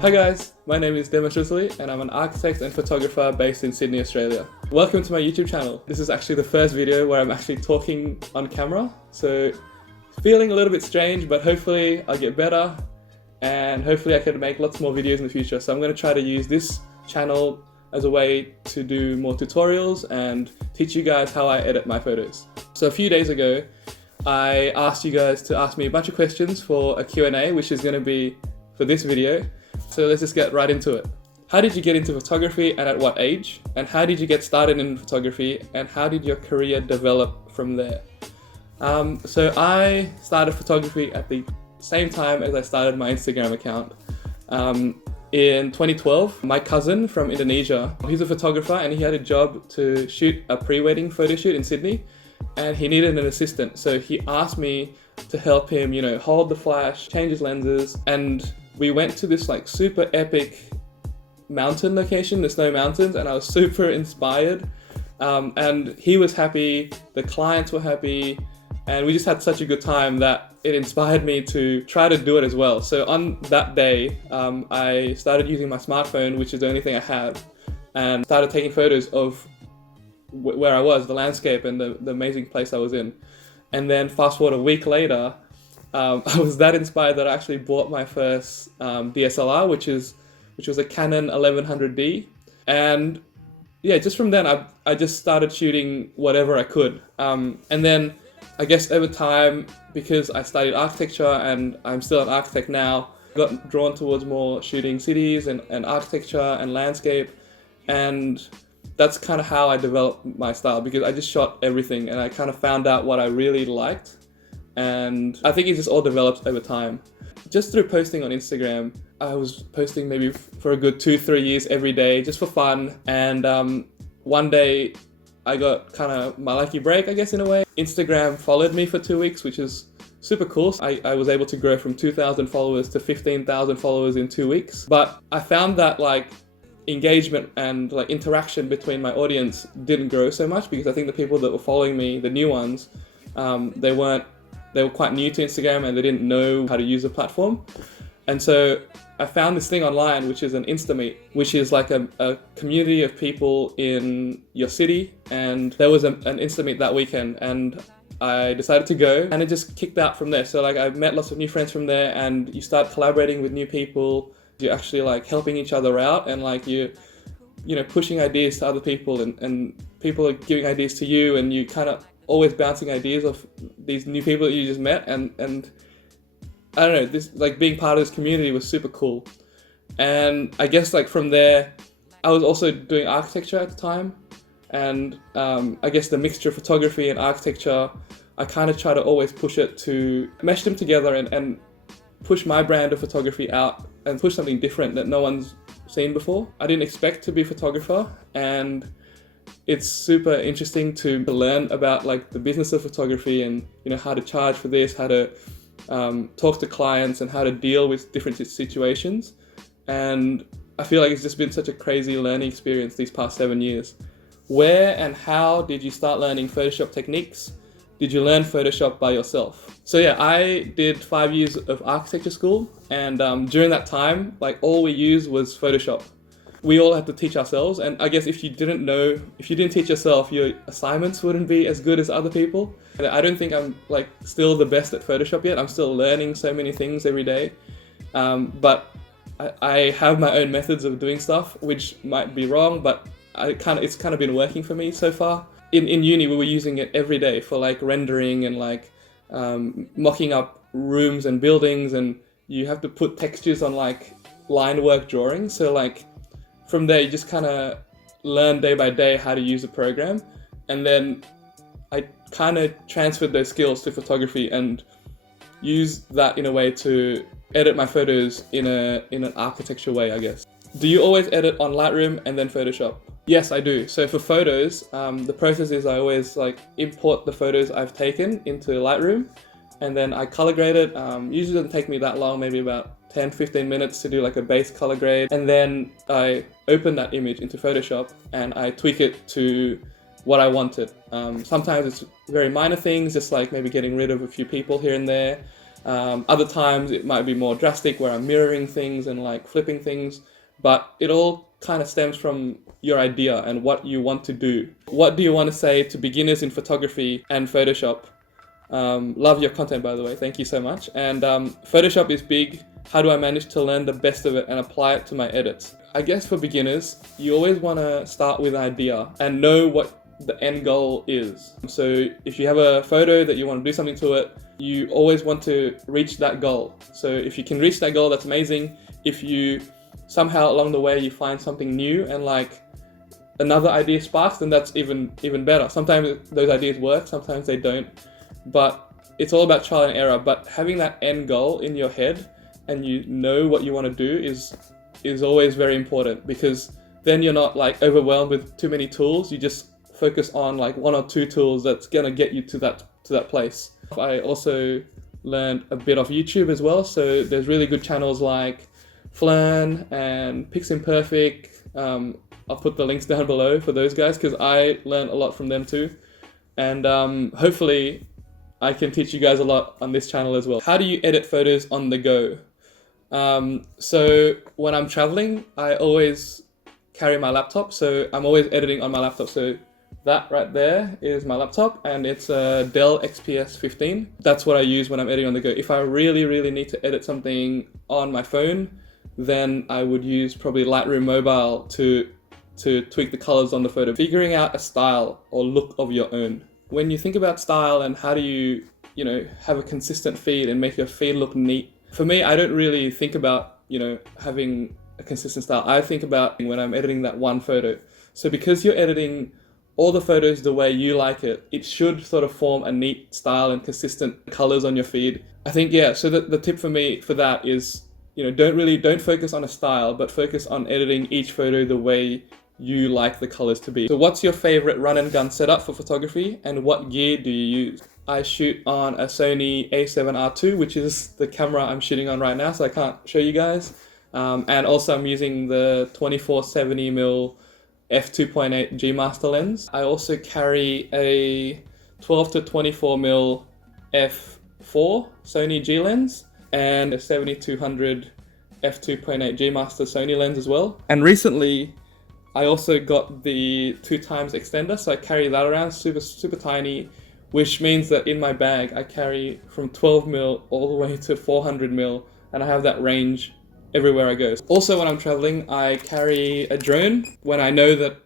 Hi guys, my name is Demas Rusli and I'm an architect and photographer based in Sydney, Australia. Welcome to my YouTube channel. This is actually the first video where I'm actually talking on camera, so feeling a little bit strange, but hopefully I'll get better and hopefully I can make lots more videos in the future. So I'm going to try to use this channel as a way to do more tutorials and teach you guys how I edit my photos. So a few days ago, I asked you guys to ask me a bunch of questions for a Q&A, which is going to be for this video. So let's just get right into it. How did you get into photography and at what age? And how did you get started in photography and how did your career develop from there? So I started photography at the same time as I started my Instagram account. In 2012, my cousin from Indonesia, he's a photographer and he had a job to shoot a pre-wedding photo shoot in Sydney and he needed an assistant. So he asked me to help him, hold the flash, change his lenses, and we went to this like super epic mountain location, the Snow Mountains, and I was super inspired. And he was happy, the clients were happy, and we just had such a good time that it inspired me to try to do it as well. So on that day, I started using my smartphone, which is the only thing I have, and started taking photos of where I was, the landscape and the amazing place I was in. And then fast forward a week later, I was that inspired that I actually bought my first DSLR, which was a Canon 1100D. And yeah, just from then I just started shooting whatever I could. And then I guess over time, because I studied architecture and I'm still an architect now, I got drawn towards more shooting cities and architecture and landscape. And that's kind of how I developed my style, because I just shot everything and I kind of found out what I really liked. And I think it just all develops over time. Just through posting on Instagram, I was posting maybe for a good 2-3 years every day, just for fun. And one day I got kind of my lucky break, I guess, in a way. Instagram followed me for 2 weeks, which is super cool. I was able to grow from 2,000 followers to 15,000 followers in 2 weeks. But I found that like engagement and like interaction between my audience didn't grow so much, because I think the people that were following me, the new ones, they were quite new to Instagram and they didn't know how to use the platform. And so I found this thing online, which is an Instameet, which is like a community of people in your city. And there was an Instameet that weekend and I decided to go, and it just kicked out from there. So like I met lots of new friends from there, and you start collaborating with new people. You're actually like helping each other out, and like you're pushing ideas to other people, and people are giving ideas to you, and you kind of always bouncing ideas of these new people that you just met, and I don't know, this like being part of this community was super cool. And I guess like from there, I was also doing architecture at the time, and I guess the mixture of photography and architecture, I kind of try to always push it to mesh them together and push my brand of photography out and push something different that no one's seen before. I didn't expect to be a photographer, and it's super interesting to learn about like the business of photography and how to charge for this, how to talk to clients and how to deal with different situations. And I feel like it's just been such a crazy learning experience these past 7 years. Where and how did you start learning Photoshop techniques? Did you learn Photoshop by yourself? So yeah, I did 5 years of architecture school, and during that time, like all we used was Photoshop. We all had to teach ourselves, and I guess if you didn't teach yourself, your assignments wouldn't be as good as other people. And I don't think I'm like still the best at Photoshop yet. I'm still learning so many things every day, but I have my own methods of doing stuff, which might be wrong, but it's kind of been working for me so far. In uni, we were using it every day for like rendering and like mocking up rooms and buildings, and you have to put textures on like line work drawings. So like from there, you just kind of learn day by day how to use the program. And then I kind of transferred those skills to photography and use that in a way to edit my photos in an architecture way, I guess. Do you always edit on Lightroom and then Photoshop? Yes, I do. So for photos, the process is I always like import the photos I've taken into Lightroom, and then I color grade it. Usually doesn't take me that long, maybe about 10-15 minutes to do like a base color grade. And then I open that image into Photoshop and I tweak it to what I wanted. Sometimes it's very minor things, just like maybe getting rid of a few people here and there. Other times it might be more drastic where I'm mirroring things and like flipping things, but it all kind of stems from your idea and what you want to do. What do you want to say to beginners in photography and Photoshop? Love your content, by the way, thank you so much. And Photoshop is big. How do I manage to learn the best of it and apply it to my edits? I guess for beginners, you always want to start with an idea and know what the end goal is. So if you have a photo that you want to do something to it, you always want to reach that goal. So if you can reach that goal, that's amazing. If you somehow along the way you find something new and like another idea sparks, then that's even better. Sometimes those ideas work, sometimes they don't, but it's all about trial and error. But having that end goal in your head and you know what you want to do is always very important, because then you're not like overwhelmed with too many tools. You just focus on like one or two tools that's gonna get you to that place. I also learned a bit of YouTube as well, so there's really good channels like Flan and Piximperfect. I'll put the links down below for those guys because I learned a lot from them too, and hopefully I can teach you guys a lot on this channel as well. How do you edit photos on the go? So when I'm traveling, I always carry my laptop, so I'm always editing on my laptop. So that right there is my laptop, and it's a Dell XPS 15. That's what I use when I'm editing on the go. If I really need to edit something on my phone, then I would use probably Lightroom Mobile to tweak the colors on the photo. Figuring out a style or look of your own. When you think about style and how do you have a consistent feed and make your feed look neat, for me, I don't really think about having a consistent style. I think about when I'm editing that one photo. So because you're editing all the photos the way you like it, it should sort of form a neat style and consistent colors on your feed. I think, yeah, so the tip for me for that is, don't focus on a style, but focus on editing each photo the way you like the colors to be. So what's your favorite run and gun setup for photography, and what gear do you use? I shoot on a Sony A7R4, which is the camera I'm shooting on right now, so I can't show you guys. And also I'm using the 24-70mm f2.8 G Master lens. I also carry a 12-24mm f4 Sony G lens and a 7200 f2.8 G Master Sony lens as well. And recently I also got the 2x extender, so I carry that around, super tiny, which means that in my bag I carry from 12mm all the way to 400mm, and I have that range everywhere I go. Also when I'm traveling, I carry a drone when I know that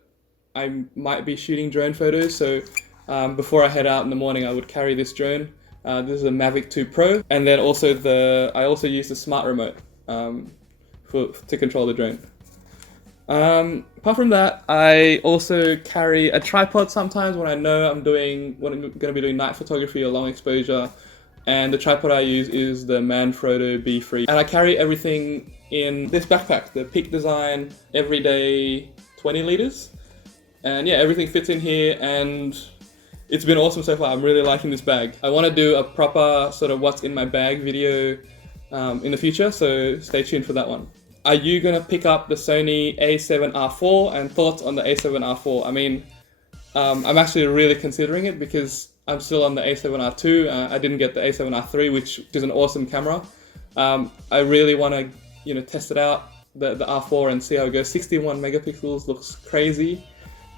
I might be shooting drone photos. So before I head out in the morning, I would carry this drone. This is a Mavic 2 Pro, and then also I also use the smart remote to control the drone. Apart from that, I also carry a tripod sometimes when I know I'm going to be doing night photography or long exposure. And the tripod I use is the Manfrotto B3. And I carry everything in this backpack, the Peak Design Everyday 20 liters. And yeah, everything fits in here, and it's been awesome so far. I'm really liking this bag. I want to do a proper sort of what's in my bag video in the future, so stay tuned for that one. Are you going to pick up the Sony A7R4, and thoughts on the A7R4? I mean, I'm actually really considering it because I'm still on the A7R2. I didn't get the A7R3, which is an awesome camera. I really want to, test it out, the R4, and see how it goes. 61 megapixels looks crazy.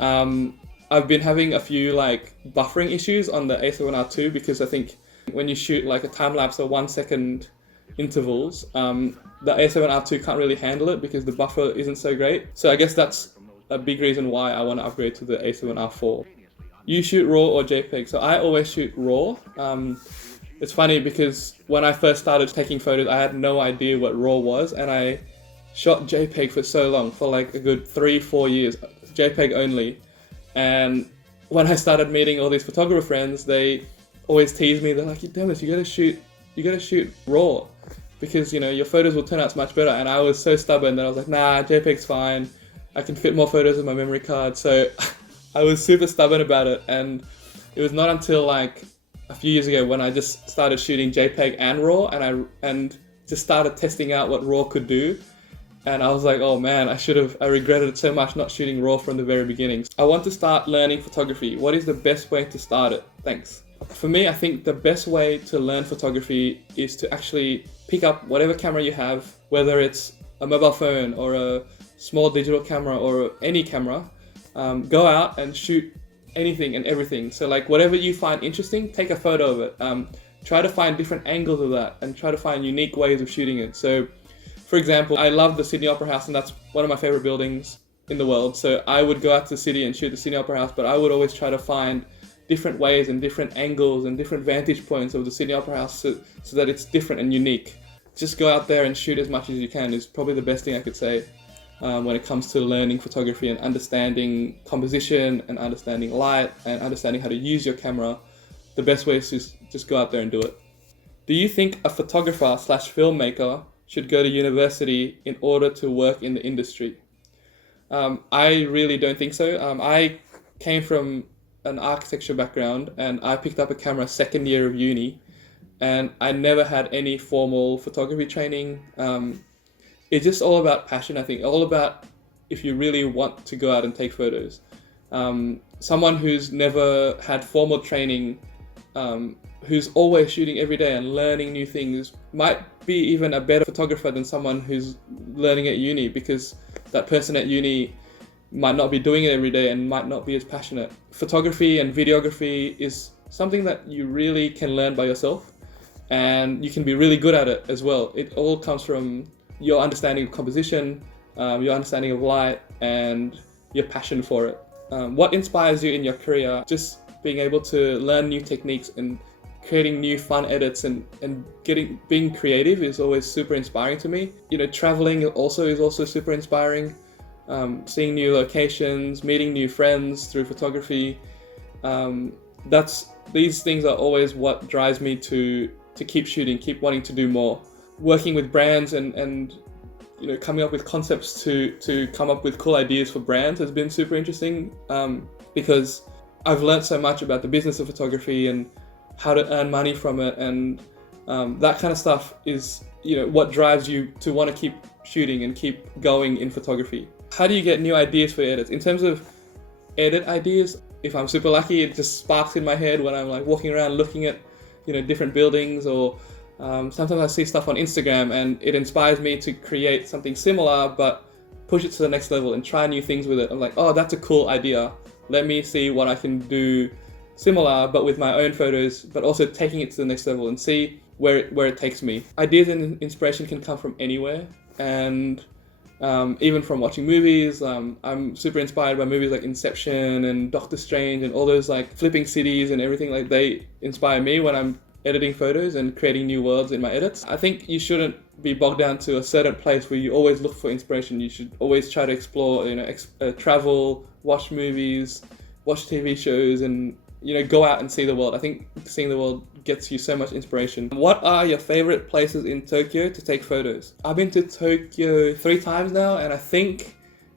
I've been having a few buffering issues on the A7R2 because I think when you shoot a time lapse or 1 second intervals, the A7R2 can't really handle it because the buffer isn't so great. So I guess that's a big reason why I want to upgrade to the A7R4. You shoot RAW or JPEG? So I always shoot RAW. It's funny because when I first started taking photos, I had no idea what RAW was, and I shot JPEG for so long, for a good 3-4 years, JPEG only. And when I started meeting all these photographer friends, they always tease me. They're like, Demas, you gotta shoot RAW because your photos will turn out much better. And I was so stubborn that I was like, nah, JPEG's fine. I can fit more photos in my memory card. So I was super stubborn about it, and it was not until a few years ago when I just started shooting JPEG and RAW, and just started testing out what RAW could do. And I was like, oh man, I regretted it so much not shooting RAW from the very beginning. I want to start learning photography. What is the best way to start it? Thanks. For me, I think the best way to learn photography is to actually pick up whatever camera you have, whether it's a mobile phone or a small digital camera or any camera. Go out and shoot anything and everything. So like whatever you find interesting, take a photo of it. Try to find different angles of that and try to find unique ways of shooting it. So for example, I love the Sydney Opera House, and that's one of my favorite buildings in the world. So I would go out to the city and shoot the Sydney Opera House, but I would always try to find different ways and different angles and different vantage points of the Sydney Opera House so that it's different and unique. Just go out there and shoot as much as you can is probably the best thing I could say when it comes to learning photography and understanding composition and understanding light and understanding how to use your camera. The best way is to just go out there and do it. Do you think a photographer/filmmaker should go to university in order to work in the industry? I really don't think so. I came from an architecture background and I picked up a camera second year of uni, and I never had any formal photography training. It's just all about passion, I think, all about if you really want to go out and take photos. Someone who's never had formal training, who's always shooting every day and learning new things, might be even a better photographer than someone who's learning at uni, because that person at uni might not be doing it every day and might not be as passionate. Photography and videography is something that you really can learn by yourself, and you can be really good at it as well. It all comes from your understanding of composition, your understanding of light, and your passion for it. What inspires you in your career? Just being able to learn new techniques and creating new fun edits and being creative is always super inspiring to me. You know, traveling is also super inspiring. Seeing new locations, meeting new friends through photography. These things are always what drives me to keep shooting, keep wanting to do more. Working with brands and you know, coming up with concepts to come up with cool ideas for brands has been super interesting, because I've learned so much about the business of photography and how to earn money from it, and that kind of stuff is, you know, what drives you to want to keep shooting and keep going in photography. How do you get new ideas for edits? In terms of edit ideas, if I'm super lucky, it just sparks in my head when I'm like walking around looking at, you know, different buildings, or sometimes I see stuff on Instagram and it inspires me to create something similar but push it to the next level and try new things with it. I'm like, oh, that's a cool idea. Let me see what I can do similar but with my own photos, but also taking it to the next level and see where it takes me. Ideas and inspiration can come from anywhere, and even from watching movies. I'm super inspired by movies like Inception and Doctor Strange and all those like flipping cities and everything. Like, they inspire me when I'm editing photos and creating new worlds in my edits. I think you shouldn't be bogged down to a certain place where you always look for inspiration. You should always try to explore, you know, travel, watch movies, watch TV shows, and, you know, go out and see the world. I think seeing the world gets you so much inspiration. What are your favorite places in Tokyo to take photos? I've been to Tokyo 3 times now, and I think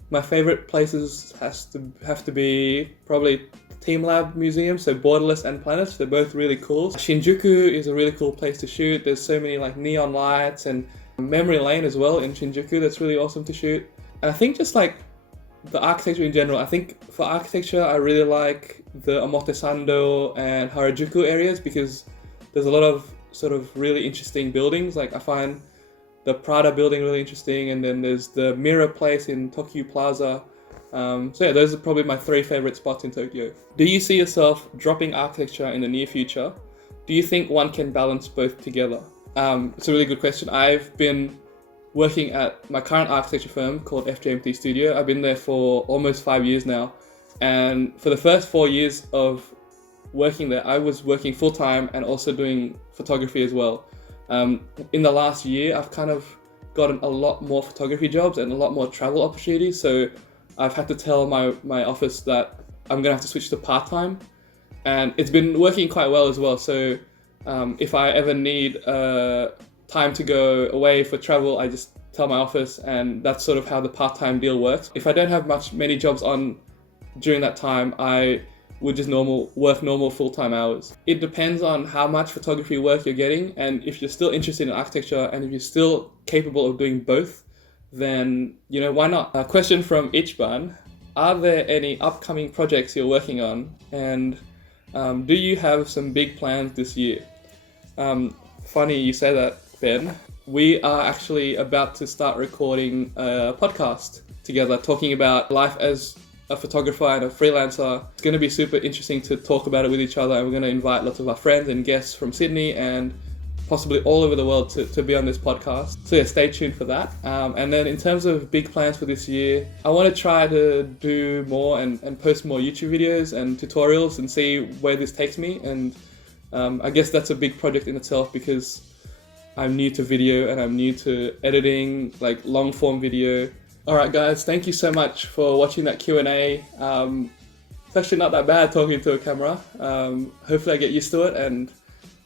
my favorite places have to be probably Team Lab Museum, so Borderless and Planets. They're both really cool. Shinjuku is a really cool place to shoot. There's so many like neon lights, and Memory Lane as well in Shinjuku. That's really awesome to shoot. And I think just like the architecture in general, I think for architecture, I really like the Omotesando and Harajuku areas, because there's a lot of sort of really interesting buildings. Like, I find the Prada building really interesting, and then there's the Mirror Place in Tokyo Plaza. So yeah, those are probably my 3 favorite spots in Tokyo. Do you see yourself dropping architecture in the near future? Do you think one can balance both together? It's a really good question. I've been working at my current architecture firm called FJMT Studio. I've been there for almost 5 years now. And for the first 4 years of working there, I was working full-time and also doing photography as well. In the last year, I've kind of gotten a lot more photography jobs and a lot more travel opportunities. So I've had to tell my office that I'm gonna have to switch to part-time. And it's been working quite well as well. So if I ever need time to go away for travel, I just tell my office, and that's sort of how the part-time deal works. If I don't have many jobs on during that time, I would just work normal full-time hours. It depends on how much photography work you're getting, and if you're still interested in architecture and if you're still capable of doing both, then, you know, why not? A question from Ichban: are there any upcoming projects you're working on, and Do you have some big plans this year? Funny you say that, Ben. We are actually about to start recording a podcast together, talking about life as a photographer and a freelancer. It's going to be super interesting to talk about it with each other, and we're going to invite lots of our friends and guests from Sydney and possibly all over the world to be on this podcast. So yeah, stay tuned for that. And then in terms of big plans for this year, I want to try to do more and post more YouTube videos and tutorials and see where this takes me. And I guess that's a big project in itself, because I'm new to video and I'm new to editing, like long form video. Alright guys, thank you so much for watching that Q&A. It's actually not that bad talking to a camera. Hopefully I get used to it, and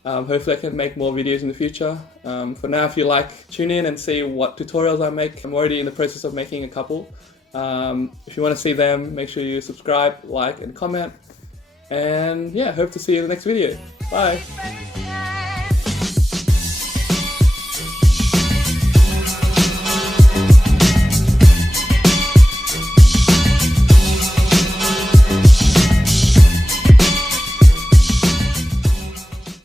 hopefully I can make more videos in the future. For now, if you like, tune in and see what tutorials I make. I'm already in the process of making a couple. If you want to see them, make sure you subscribe, like and comment. And yeah, hope to see you in the next video. Bye!